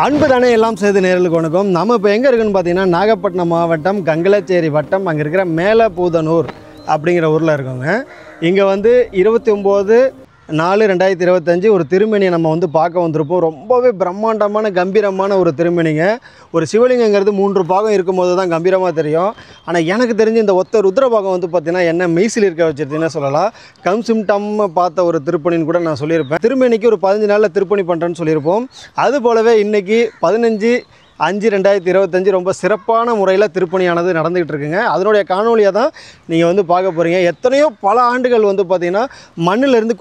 அன்பு தானே எல்லாம் சேர்த்து நேர்களுக்கு வணக்கம். நம்ம இப்போ எங்கே இருக்குன்னு பார்த்தீங்கன்னா நாகப்பட்டினம் மாவட்டம் கங்கலச்சேரி வட்டம் அங்கே இருக்கிற மேலப்பூதனூர் அப்படிங்கிற ஊரில் இருக்கோங்க. இங்கே வந்து 29/4/2025 ஒரு திருமணியை நம்ம பார்க்க வந்திருப்போம். ரொம்பவே பிரம்மாண்டமான கம்பீரமான ஒரு திருமணிங்க. ஒரு சிவலிங்கங்கிறது 3 பாகம் இருக்கும்போது தான் கம்பீரமாக தெரியும். ஆனால் எனக்கு தெரிஞ்சு இந்த ஒத்த ருத்ரபாகம் பார்த்தீங்கன்னா என்ன மெய்சில் இருக்க வச்சிருந்தீங்கன்னா சொல்லலாம். கம் சிம்டம் பார்த்த ஒரு திருப்பணின்னு கூட நான் சொல்லியிருப்பேன். திருமணிக்கு ஒரு 15 நாளில் திருப்பணி பண்ணுறேன்னு சொல்லியிருப்போம். அது போலவே இன்றைக்கி 15/5/2025 ரொம்ப சிறப்பான முறையில் திருப்பணியானது நடந்துகிட்டு இருக்குங்க. அதனுடைய காணொலியாக தான் நீங்கள் பார்க்க போகிறீங்க. எத்தனையோ பல ஆண்டுகள் பார்த்திங்கன்னா மண்ணிலேருந்து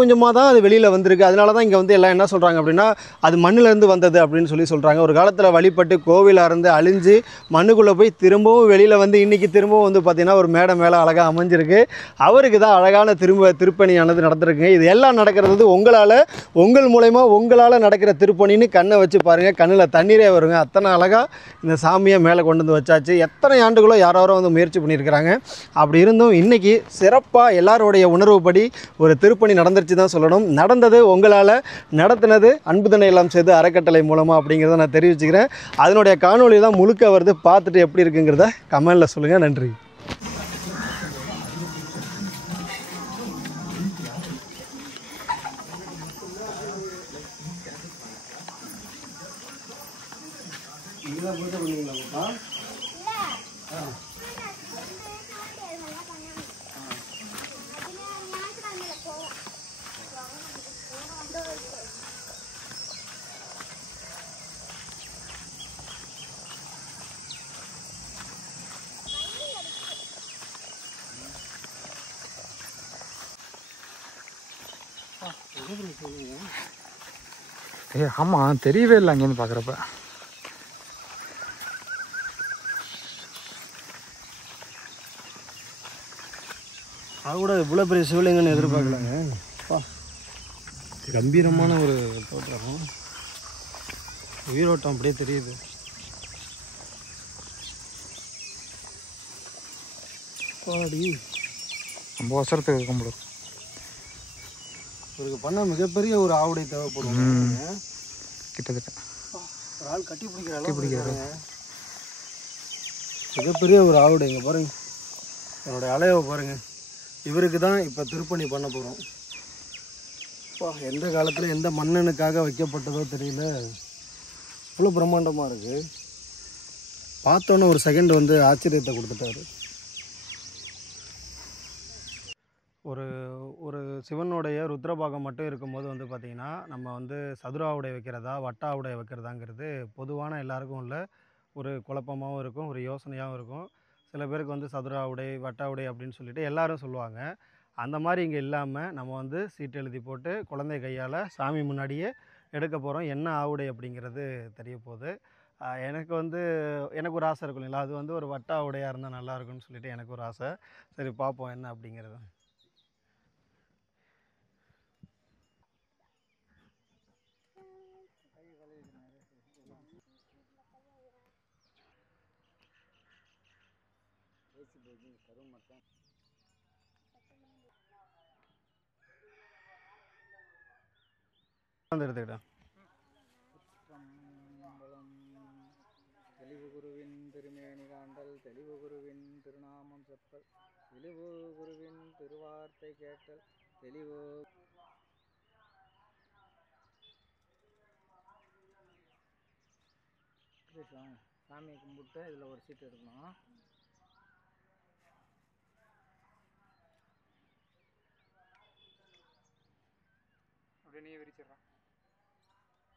கொஞ்சமாக தான் அது வெளியில் வந்திருக்கு. அதனால தான் இங்கே எல்லாம் என்ன சொல்கிறாங்க அப்படின்னா அது மண்ணிலேருந்து வந்தது அப்படின்னு சொல்கிறாங்க. ஒரு காலத்தில் வழிபட்டு கோவிலாக இருந்து அழிஞ்சு மண்ணுக்குள்ளே போய் திரும்பவும் வெளியில் இன்றைக்கி திரும்பவும் பார்த்திங்கன்னா ஒரு மேடை மேலே அழகாக அமைஞ்சிருக்கு. அவருக்கு தான் அழகான திருப்பணியானது நடந்திருக்குங்க. இது எல்லாம் நடக்கிறது உங்கள் மூலமா உங்களால் நடக்கிற திருப்பணின்னு கண்ணை வச்சு பாருங்கள். கண்ணில் தண்ணீரே வருங்க. அத்தனை அழகாக இந்த சாமியை மேலே கொண்டு வச்சாச்சு. எத்தனை ஆண்டுகளோ யாரோ முயற்சி பண்ணியிருக்கிறாங்க. அப்படி இருந்தும் இன்றைக்கி சிறப்பாக எல்லாருடைய உணர்வுப்படி ஒரு திருப்பணி நடந்துருச்சு தான் சொல்லணும். நடந்தது உங்களால், நடத்தினது அன்புதனை எல்லாம் செய்து அறக்கட்டளை மூலமாக அப்படிங்கிறத நான் தெரிவிச்சுக்கிறேன். அதனுடைய காணொலி தான் முழுக்க வருது. பார்த்துட்டு எப்படி இருக்குங்கிறத கமெண்டில் சொல்லுங்கள். நன்றி. ஆமாம், தெரியவே இல்லை அங்கேருந்து பார்க்குறப்ப. அது கூட இவ்வளோ பெரிய சிவலிங்கன்னு எதிர்பார்க்கலாங்க. கம்பீரமான ஒரு தோற்றம், உயிரோட்டம் அப்படியே தெரியுது. ரொம்ப அவசரத்துக்கு இருக்க முடியும். இவருக்கு பண்ண மிகப்பெரிய ஒரு ஆவுடை தேவைப்படும். கிட்டத்தட்ட ஒரு ஆள் கட்டி பிடிக்கிறாரு. மிகப்பெரிய ஒரு ஆவுடை. இங்கே பாருங்க, என்னுடைய அலையை பாருங்க. இவருக்கு தான் இப்போ திருப்பணி பண்ண போகிறோம். எந்த காலத்தில் எந்த மன்னனுக்காக வைக்கப்பட்டதோ தெரியல. இவ்வளோ பிரம்மாண்டமாக இருக்குது. பார்த்தோன்னே ஒரு செகண்ட் ஆச்சரியத்தை கொடுத்துட்டாரு. ஒரு சிவனுடைய ருத்ரபாகம் மட்டும் இருக்கும்போது பார்த்திங்கன்னா நம்ம சதுராவுடை வைக்கிறதா வட்டாவுடை வைக்கிறதாங்கிறது பொதுவான எல்லாருக்கும் உள்ள ஒரு குழப்பமாகவும் இருக்கும், ஒரு யோசனையாகவும் இருக்கும். சில பேருக்கு சதுராவுடை வட்டாவுடை அப்படின்னு சொல்லிட்டு எல்லாரும் சொல்லுவாங்க. அந்த மாதிரி இங்கே இல்லாமல் நம்ம சீட்டு எழுதி போட்டு குழந்தை கையால் சாமி முன்னாடியே எடுக்க போகிறோம். என்ன ஆவுடை அப்படிங்கிறது தெரிய போகுது. எனக்கு ஒரு ஆசை இருக்கும் இல்லைங்களா, அது ஒரு வட்டாவுடையாக இருந்தால் நல்லாயிருக்குன்னு சொல்லிட்டு எனக்கு ஒரு ஆசை. சரி, பார்ப்போம் என்ன அப்படிங்கிறது. எடுத்துக்கிட்டேன். தெளிவு குருவின் திருமேனி காண்டல், தெளிவு குருவின் திருநாமம் செப்பல், தெளிவு குருவின் திருவார்த்தை கேட்டல், தெளிவு சாமியை கும்பிட்டு இதில் ஒரு சீட்டு எடுக்கணும். அப்படியே நீ விரிச்சிடறான்.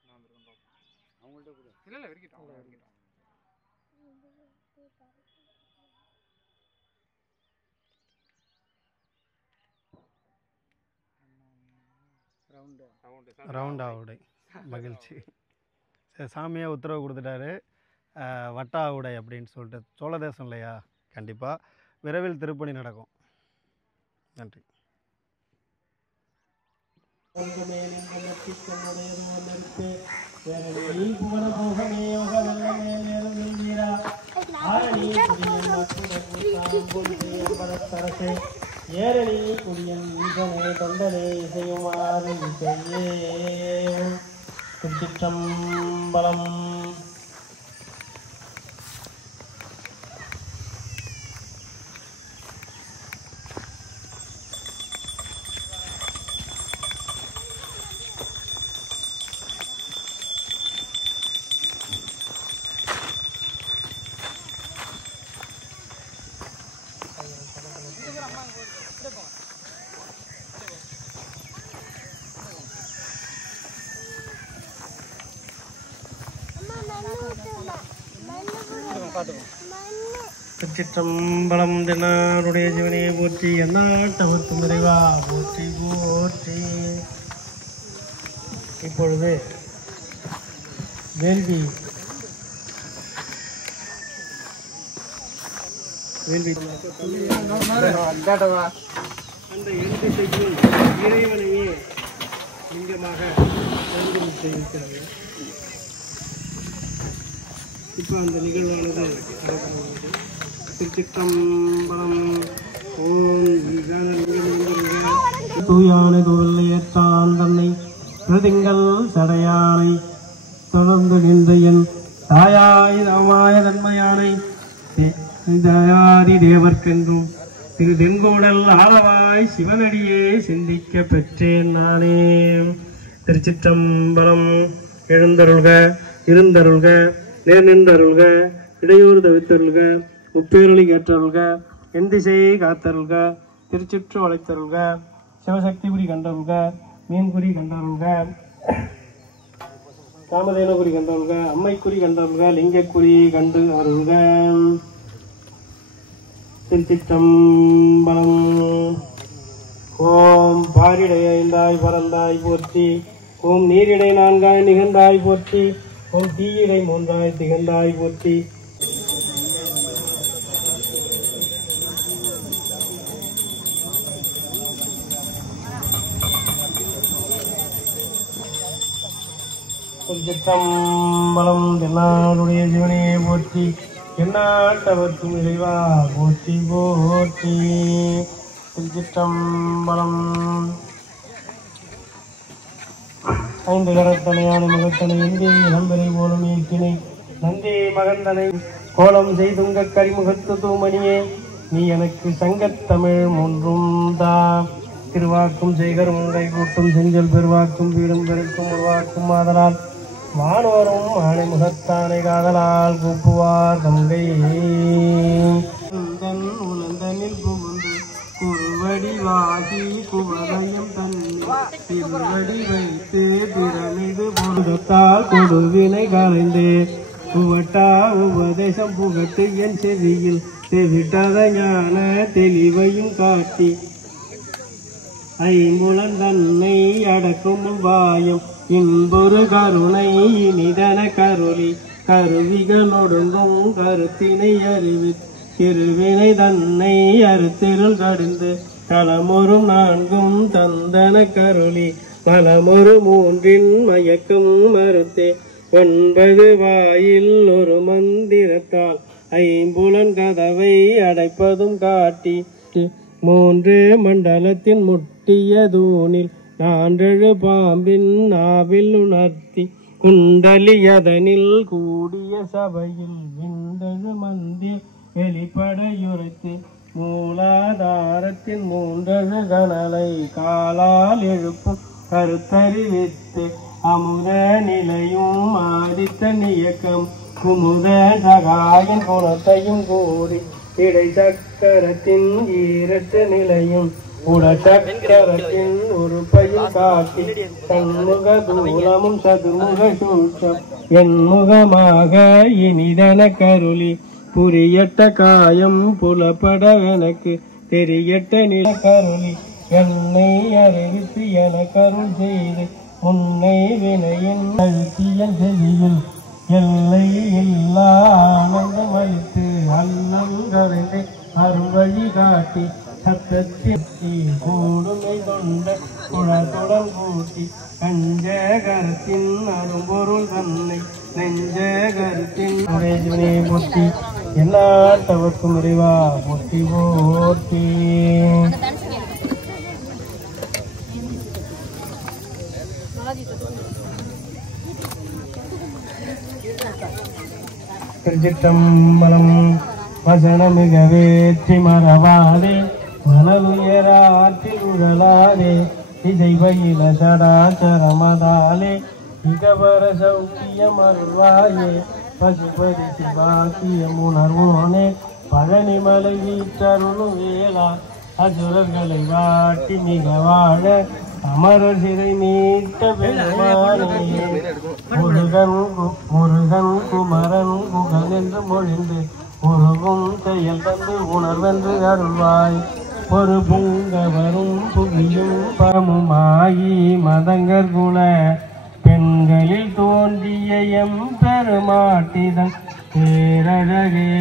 நான் வந்துருக்கேன் பார்ப்போம். அவங்கள்ட்ட கூட இல்லை விரிக்கிட்டோம். ரவுண்ட் ஆவுடை. மகிழ்ச்சி. சரி, சாமியை உத்தரவு கொடுத்துட்டாரு. வட்டா ஆவுடை அப்படின்னு சொல்லிட்டு. சோழ தேசம் இல்லையா, கண்டிப்பாக விரைவில் திருப்பணி நடக்கும். நன்றி. ஏரணி குடியன் ஈசனே தொண்டனே இசையுமாறு இசையே திருச்சிற்றம்பலம். திருச்சிற்றம்பலம். தென்னாருடைய சிவனையை போற்றி, எந்நாட்டவர்க்கும் இறைவா போற்றி போற்றி. இப்பொழுது வேள்வி அந்த எழுத்தையும் இறைவனையே லிங்கமாக இருக்கிறது. இப்போ அந்த நிகழ்வானது திருச்சிற்றம்பலம். தூயானை தூவல்லை ஏற்றான் தன்னை திருதிங்கள் சடையானை தொடர்ந்து நின்ற என் தாயாய் ராமாய தன்மையானை தயாரி தேவர்க்கென்றும் திரு தென்கோடல் ஆளவாய் சிவனடியே சிந்திக்க பெற்றேன் நானே. திருச்சிற்றம்பலம். எழுந்தருள்க, இருந்தருள்க, நேர் நின்றருள்க, இடையூறு தவித்தருள்க, முப்பேரொளி கேட்டருள்க, என் திசையை காத்தருள்க, திருச்சிற்று வளைத்தருள்க, சிவசக்திபுரி கண்டருள்க, மீன்குறி கண்டருள்க, காமதேனகுரி கண்டருள்க, அம்மைக்குறி கண்டருள்க, லிங்கக்குறி கண்டு அருள்க. திருச்சிற்றம்பலம். ஓம் பாரிடை ஐந்தாய் பறந்தாய் போற்றி, ஓம் நீரிடை நான்காய் நிகழ்ந்தாய் போற்றி, ஓம் தீயிடை மூன்றாய் திகழ்ந்தாய் போற்றி. திருச்சிற்றம்பலம். தென்னாருடைய சிவனையை போற்றி, எந்நாட்டவர்க்கும் இறைவா போற்றி போற்றி. திருச்சிற்றம்பலம். ஐந்து கரத்தனையான முகத்தனை இந்தி நம்பரை போலும் ஈட்டினை நந்தி மகந்தனை கோலம் செய்துங்க கரிமுகத்து தூமணியே நீ எனக்கு சங்கத்தமிழ் மூன்றும் தா. திருவாக்கும் செய்கர் முங்கை கூட்டும் செஞ்சல் பெருவாக்கும் வீடும் பெருக்கும் உருவாக்கும் ஆதலால் வானோரும் ஆணை முகத்தானை காதலால் கூப்புவார் தங்கை. உலந்தனில் புகுந்து குறுவடிவாகி குவலயம் திருவடி வைத்து பிரமிடு பொருத்தால் கொடுவினை கலைந்து புவட்டா உபதேசம் புகட்டு என் செவியில் தெவிட்டாத ஞான தெளிவையும் காட்டி ஐம்புலன் தன்னை அடக்கும் வாயும் இன்பொரு கருணை இனிதன கருளி கருவிகளொடுங்கும் கருத்தினை அறிவி திருவினை தன்னை அறுத்திருள் கடிந்து களமொரும் நான்கும் தந்தன கருளி பலமொரு மூன்றின் மயக்கம் மறுத்தே 9 வாயில் ஒரு மந்திரத்தால் ஐம்புலன் கதவை அடைப்பதும் காட்டி 3 மண்டலத்தின் முட்டிய தூணில் 4 பாம்பின் நாவில் உணர்த்தி குண்டலியதனில் கூடிய சபையில் விண்டது மந்திர் வெளிப்படையுரைத்து மூலாதாரத்தின் 3 கணலை காலால் எழுப்பும் கருத்தறிவித்து அமுத நிலையும் ஆதித்த நியக்கம் குமுத சகாயின் குணத்தையும் கூடி இடை சக்கரத்தின் ஈரட்டு நிலையும் உடச்சக்கரத்தின் உறுப்பையும் காட்டி சண்முக தூலமும் சதுர்முக சூட்சம் என்முகமாக இனிதன கருளி புரியட்ட காயம் புலப்பட எனக்கு தெரியட்ட நில கருளி என்னை அறிவித்து என கருள் செய்து முன்னை வினையின் அழுத்தியன் செவியில் எல்லை இல்லா ஆனந்தம் அளித்து அல்லங்கரைந்து அருள்வழி காட்டி சத்தத்தி கூடுமை கொண்ட குழத்துடன் கூட்டி கஞ்சகரத்தின் அரும்பொருள் தன்னை நெஞ்சகரத்தின் உரைஜுனை போற்றி எல்லாத்தவர்க்கும் இறைவா போற்றி போற்றி. திருச்சிற்றம்பலம். வசனமிக வேற்றி மறவாதே மனதுயர ஆற்றில் உழலாதே இதை பயில சடாச்சரமதாலே மிகவர சௌக்கியம் அருள்வாயே பசுபதி சிவாக்கியம் உணர்வோனே பழனிமலை வீற்றருளும் வேளா அசுரர்களை வாட்டி மிக வாழ அமரர் சிறை மீட்ட பெருமானே முருகன் குமரன் குகன் என்று மொழிந்து உருகும் செயல் தந்து உணர்வென்று அருள்வாய் ஒரு புங்கவரும் புவியும் பரமுமாயி மதங்கர் குல பெண்களில் தோன்றிய எம் பெருமாட்டிதன் பேரழகே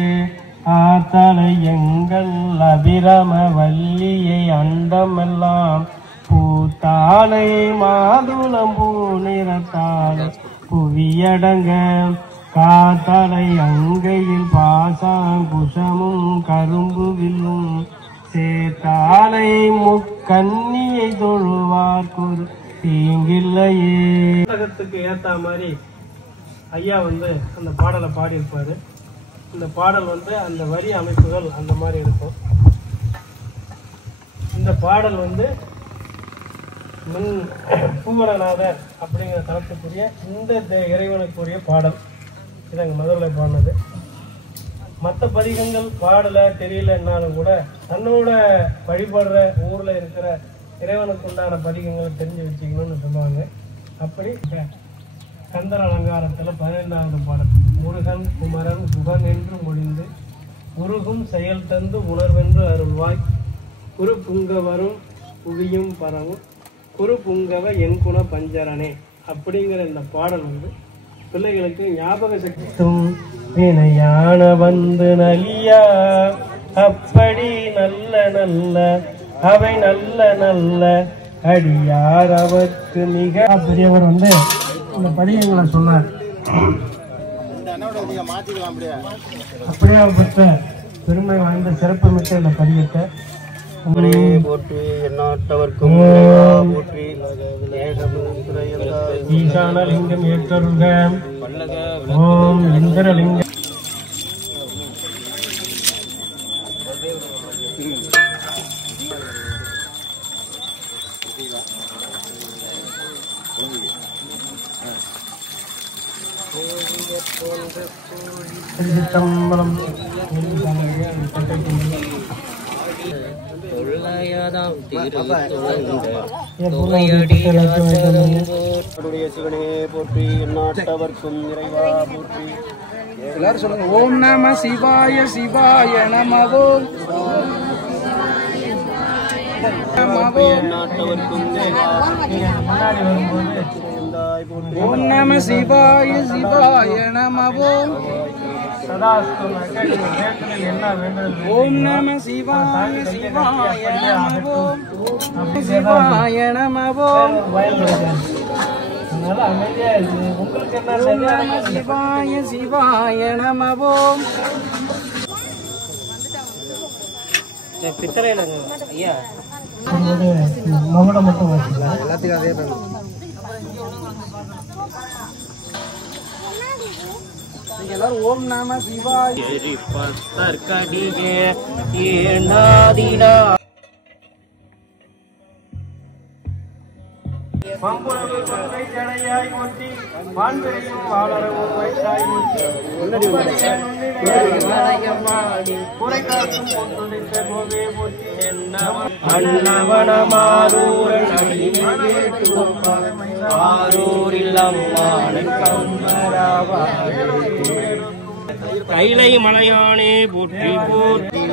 ஆத்தலை எங்கள் அபிரம வல்லியை அண்டமெல்லாம் பூத்தாலை மாதுளம் பூநிறத்தால் புவியடங்க காத்தலை அங்கையில் பாசாங்குஷமும் கரும்பு வில்லும் சேத்தாலை முக்கன்னியை தொழுவார்க்கு தீங்கில்லையே. புத்தகத்துக்கு ஏற்ற மாதிரி ஐயா அந்த பாடலை பாடியிருப்பாரு. இந்த பாடல் அந்த வரி அமைப்புகள் அந்த மாதிரி இருக்கும். இந்த பாடல் பூவரநாதர் அப்படிங்கிற தளத்துக்குரிய இந்த இறைவனுக்குரிய பாடல். இது அங்கே மதுரை பாடினது. மற்ற பதிகங்கள் பாடலை தெரியலன்னாலும் கூட தன்னோட வழிபடுற ஊரில் இருக்கிற இறைவனுக்கு உண்டான பதிகங்களை தெரிஞ்சு வச்சுக்கணும்னு சொல்லுவாங்க. அப்படி கந்தர் அலங்காரத்தில் 12வது பாடல் முருகன் குமரன் குகன் என்று மொழிந்து உருகும் செயல் தந்து உணர்வென்று அருள்வாய் குரு புங்கவரும் புவியும் பரவும் குரு புங்கவ என் குண பஞ்சரனே அப்படிங்கிற இந்த பாடல் பிள்ளைகளுக்கு ஞாபக சக்தியும் வினையான நலியா அப்படி நல்ல நல்ல அவை நல்ல நல்ல அடியார் அவருக்கு மிக பெரியவர் இந்த பதிகங்களை சொன்னார். அப்படியாப்பட்ட பெருமை வாய்ந்த சிறப்பு மிக்க இந்த பதிகத்தை போற்றி எந்நாட்டவர்க்கும் போற்றி ஈசானலிங்கம் ஏற்றருக ஓம் இந்திரலிங்கம். திருச்சிற்றம்பலம். சிவனே போற்றி எந்நாட்டவர்க்கும் இறைவா போற்றி. எல்லாரும் சொல்லுங்க. ஓம் நம சிவாய சிவாய நமவோ ஓம் நம சிவாய சிவாய நமவோ ஓம் நம சிவாய சிவாய நமவோ சிவாய நமவோ சிவாய சிவாய நமவோ. பித்தளையில ஐயா மகுடம் மட்டும் வச்சுக்கலாம். எல்லாத்துக்கும் அதே தான். எல்லாரும் ஓம் நம சிவாய மம்புரவு கொன்றை ஜடையாய் ஒட்டி வான்பெரியும் வாழறவும் வைத்தாய் ஒட்டி குறை காக்கும் பொன்னுடைத்த கோவே போற்றி அன்னவனமாரூரன் ஆரூரில் அம்மானன் கைலை மலையானே போற்றி போற்றி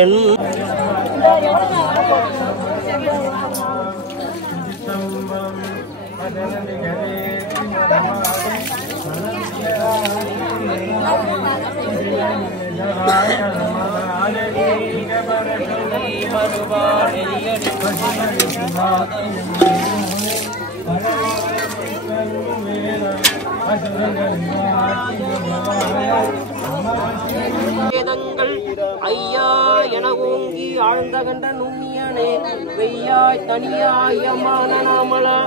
என் வேதங்கள் ஐயா என ஓங்கி ஆழ்ந்த கண்ட நுண்ணியனே வெய்யாய் தனியாய் அம்மான நாமலா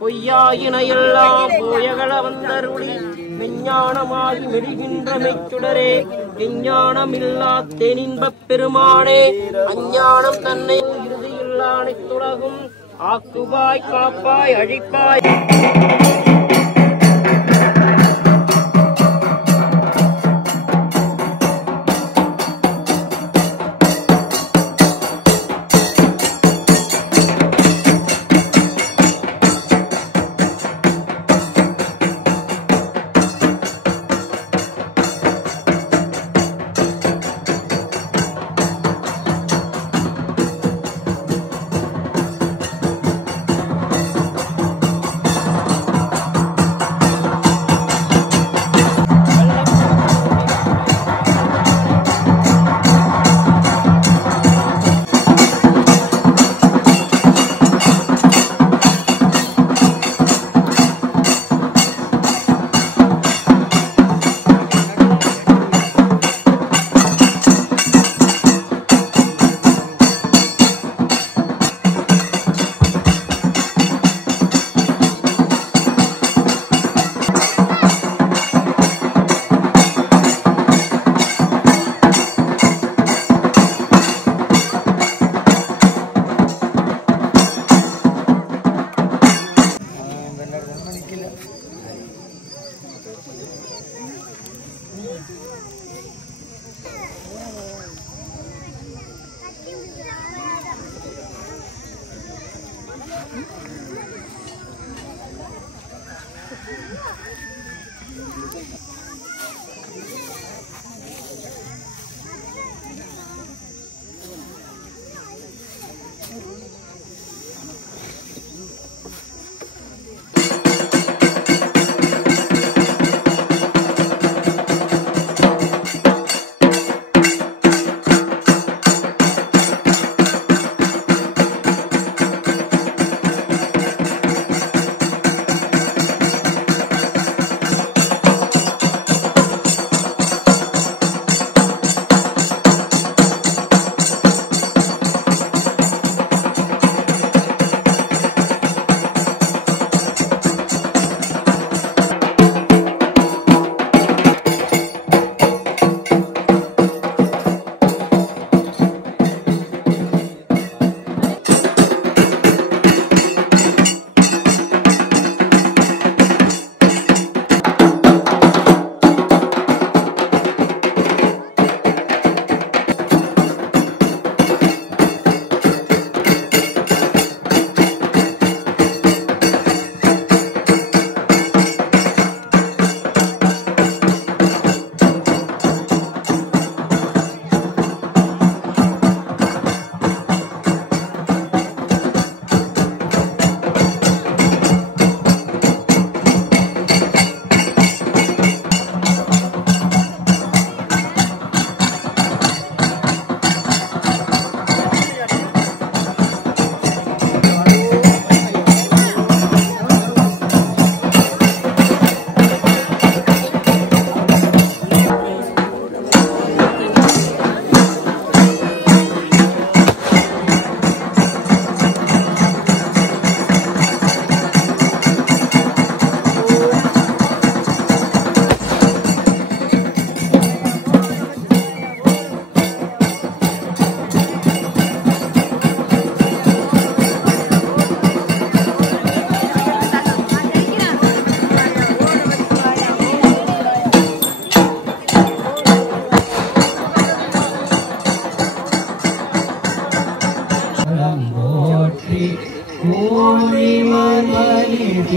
பொய்யாயின எல்லாம் போயகள வந்தருளி விஞ்ஞானமாகி மெலிகின்ற மெச்சுடரே விஞ்ஞானமில்லா தெனின்பப் பெருமானே அஞ்ஞானம் தன்னை இறுதியில்லா அனைத்துலகும் ஆக்குவாய் காப்பாய் அழிப்பாய்.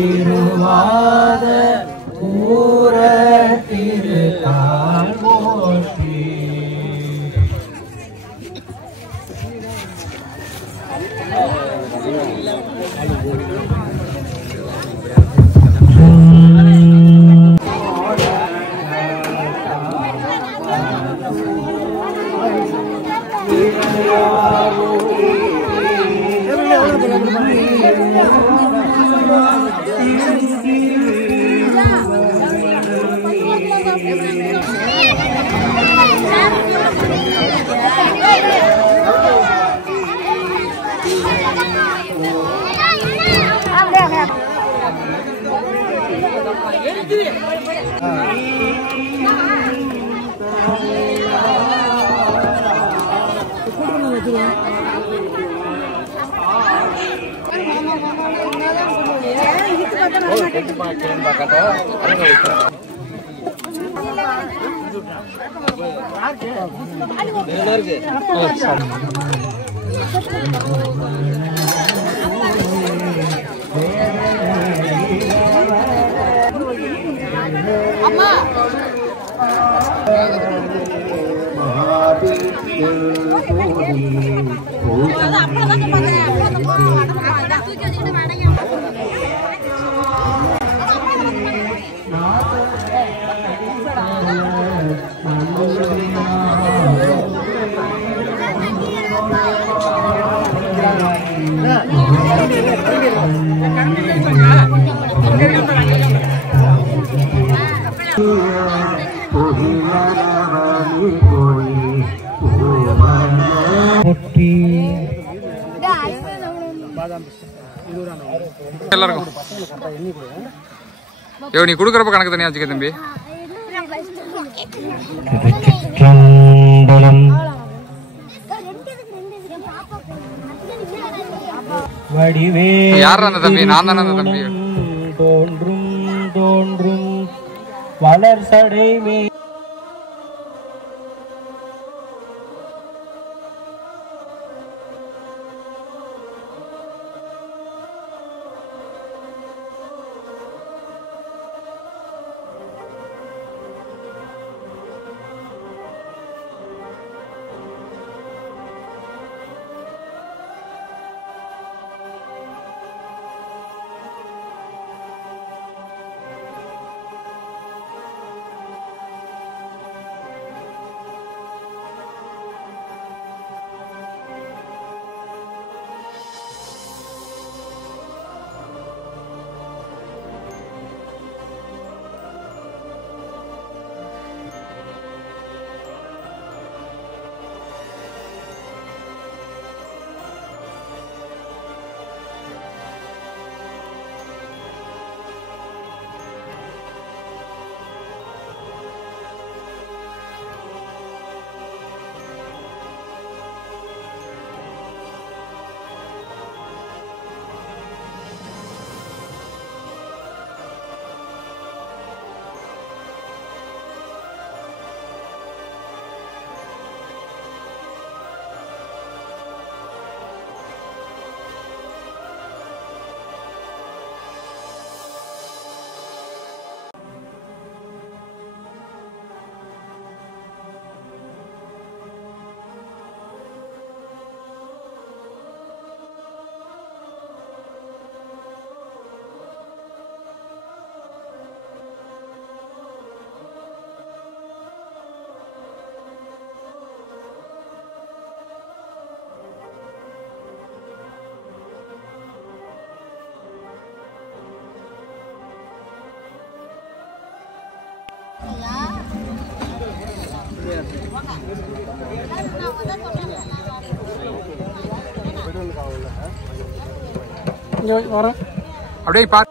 திருவாத ஊர திருத்தாள் போற்றி. எல்லாருக்கும் நீ கொடுக்குறப்ப கணக்கு தனியா வச்சுக்க தம்பி. யார் அந்த தம்பி? நான் தானே அந்த தம்பி. தோன்றும் தோன்றும் வளர்சடை மே அப்படியே பார்.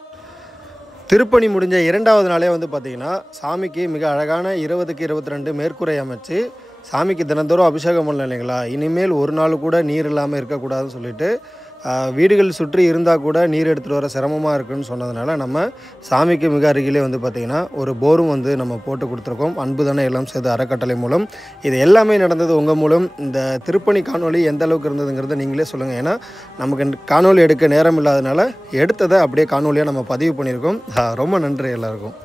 திருப்பணி முடிஞ்ச 2வது நாளே வந்து பார்த்திங்கன்னா சாமிக்கு மிக அழகான 20க்கு 22 மேற்கூரை அமைச்சு சாமிக்கு தினந்தோறும் அபிஷேகம் பண்ணல இல்லைங்களா. இனிமேல் ஒரு நாள் கூட நீர் இல்லாமல் இருக்கக்கூடாதுன்னு சொல்லிட்டு வீடுகள் சுற்றி இருந்தால் கூட நீர் எடுத்துகிட்டு வர சிரமமாக இருக்குன்னு சொன்னதுனால நம்ம சாமிக்கு மிக அருகிலே வந்து பார்த்திங்கன்னா ஒரு போரும் வந்து நம்ம போட்டு கொடுத்துருக்கோம். அன்பு தானே எல்லாம் சேர்த்து அறக்கட்டளை மூலம். இது எல்லாமே நடந்தது உங்கள் மூலம். இந்த திருப்பணி காணொலி எந்த அளவுக்கு இருந்ததுங்கிறத நீங்களே சொல்லுங்கள். ஏன்னா நமக்கு காணொலி எடுக்க நேரம் இல்லாதனால எடுத்ததை அப்படியே காணொலியாக நம்ம பதிவு பண்ணியிருக்கோம். ரொம்ப நன்றி எல்லாருக்கும்.